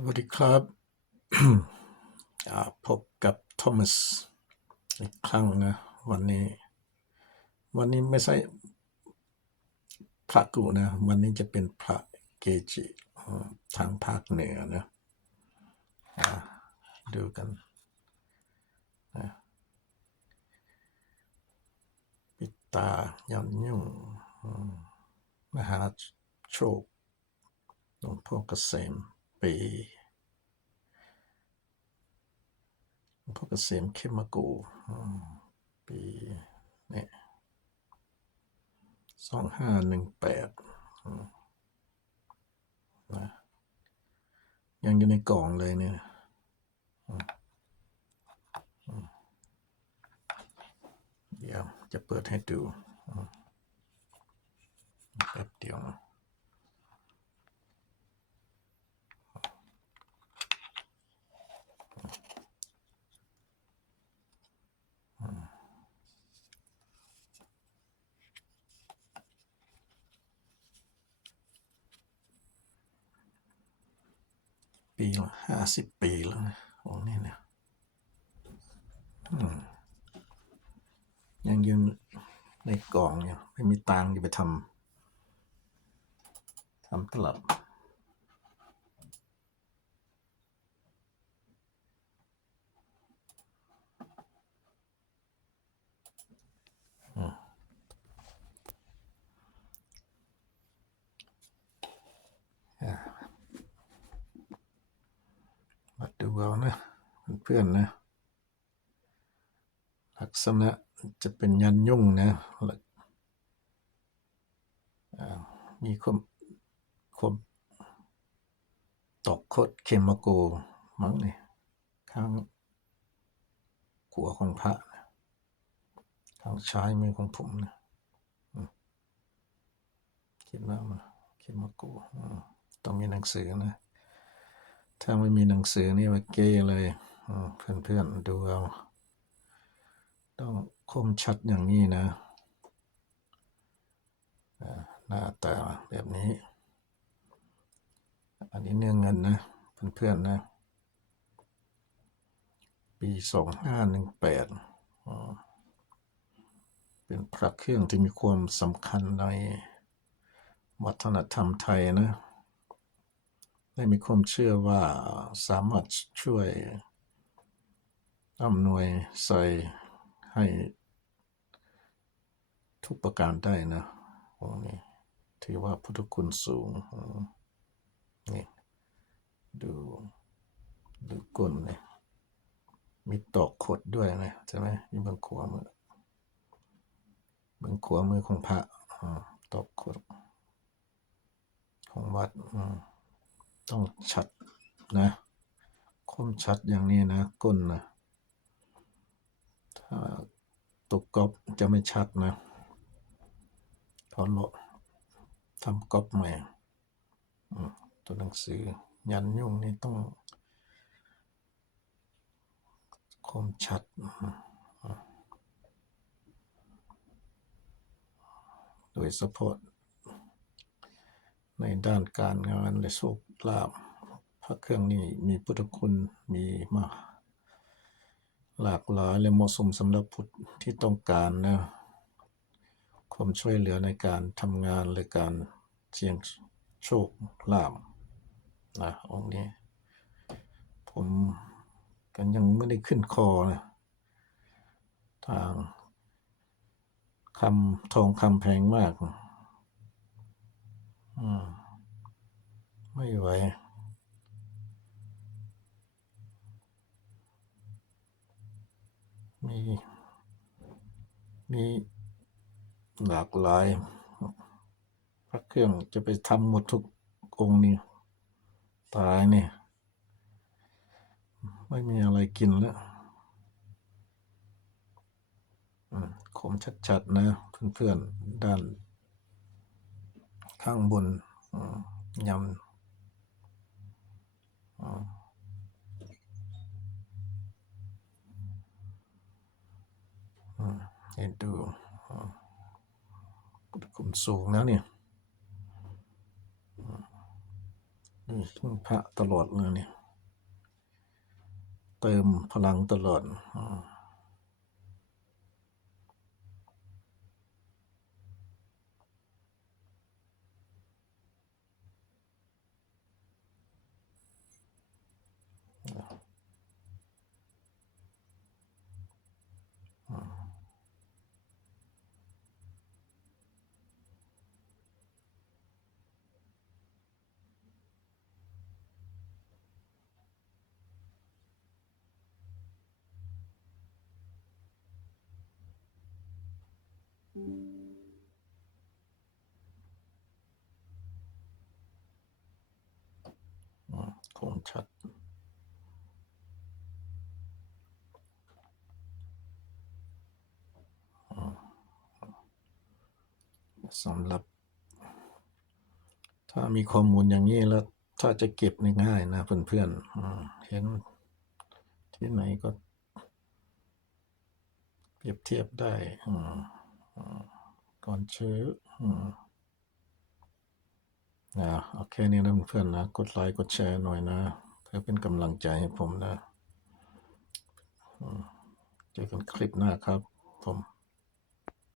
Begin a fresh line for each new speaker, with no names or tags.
วัสดีครับพบกับโทมัสอีกครั้งนะวันนี้ วันนี้ไม่ใช่พระกูนะ วันนี้จะเป็นพระเกจิทางภาคเหนือนะอ่าดูกันนะปิดตายันยุ่งมหาโชคหลวงพ่อเกษม ปีหลวงพ่อเกษมเข้มกูปีเนี่ยสองห้าหนึ่งแปดนะยังอยู่ในกล่องเลยเนี่ยอืมอืมเดี๋ยวจะเปิดให้ดูแป๊บเดียวนะ ปีละห้าสิบปีแล้วนะองค์นี้เนี่ยยังยืนในกล่องอยู่ไม่มีตังค์จะไปทำทำตลับ มาดูเอานะเพื่อนๆนะ ลักษณะจะเป็นยันยุ่งนะมีความความตอกคดเคมโกมั้งเนี่ยข้างขวาของพระนะข้างซ้ายมือของผมนะอืมคิดว่ามันเคมโกต้องมีหนังสือนะ ถ้าไม่มีหนังสือนี่ว่าเก้เลยเพื่อนๆดูเอา ต้องคมชัดอย่างนี้นะ หน้าตาแบบนี้ อันนี้เนื้อเงินนะ เพื่อนๆนะ ปีสองห้าหนึ่งแปดเป็นพระเครื่องที่มีความสำคัญในวัฒนธรรมไทยนะ ได้มีความเชื่อว่าสามารถช่วยอำนวยใส่ให้ทุกประการได้นะองนี้ถือว่าพุทธคุณสูงนี่ดูดูก้นเนี่ยมีตอกขดด้วยนะใช่ไหมมีเบางขวามือเบางขวามือของพระตอกขดของวัดอืม ต้องชัดนะคมชัดอย่างนี้นะก้นนะถ้าตกก๊อปจะไม่ชัดนะเขาโลทำก๊อปใหม่ตัวหนังสือยันยุ่งนี่ต้องคมชัดโดยเฉพาะ ในด้านการงานและโชคลาภพระเครื่องนี้มีพุทธคุณมีมากหลากหลายและเหมาะสมสำหรับผู้ที่ต้องการนะความช่วยเหลือในการทำงานหรือการเสี่ยงโชคลาภนะองค์นี้ ผมกันยังไม่ได้ขึ้นคอนะทางคำทองคำแพงมาก อืม ไม่ไหวมี มีหลากหลาย พระเครื่องจะไปทำหมดทุกองค์นี่ตายเนี่ย ไม่มีอะไรกินแล้วอืมคมชัด ๆ นะ เพื่อน ๆ ด้าน ข้างบนยำอืม เห็นดูกลุ่มสูงแล้วเนี่ยอืมหิ้งพระตลอดเลยเนี่ย เติมพลังตลอดอ คมชัด สำหรับ ถ้ามีข้อมูลอย่างนี้แล้ว ถ้าจะเก็บนี่ง่ายนะเพื่อนๆเห็นที่ไหนก็เปรียบเทียบได้อืม ก่อนซื้ออืมอ่าโอเคนี่นะเพื่อนนะกดไลค์กดแชร์หน่อยนะ เพื่อเป็นกำลังใจให้ผมนะเจอกันคลิปหน้าครับผม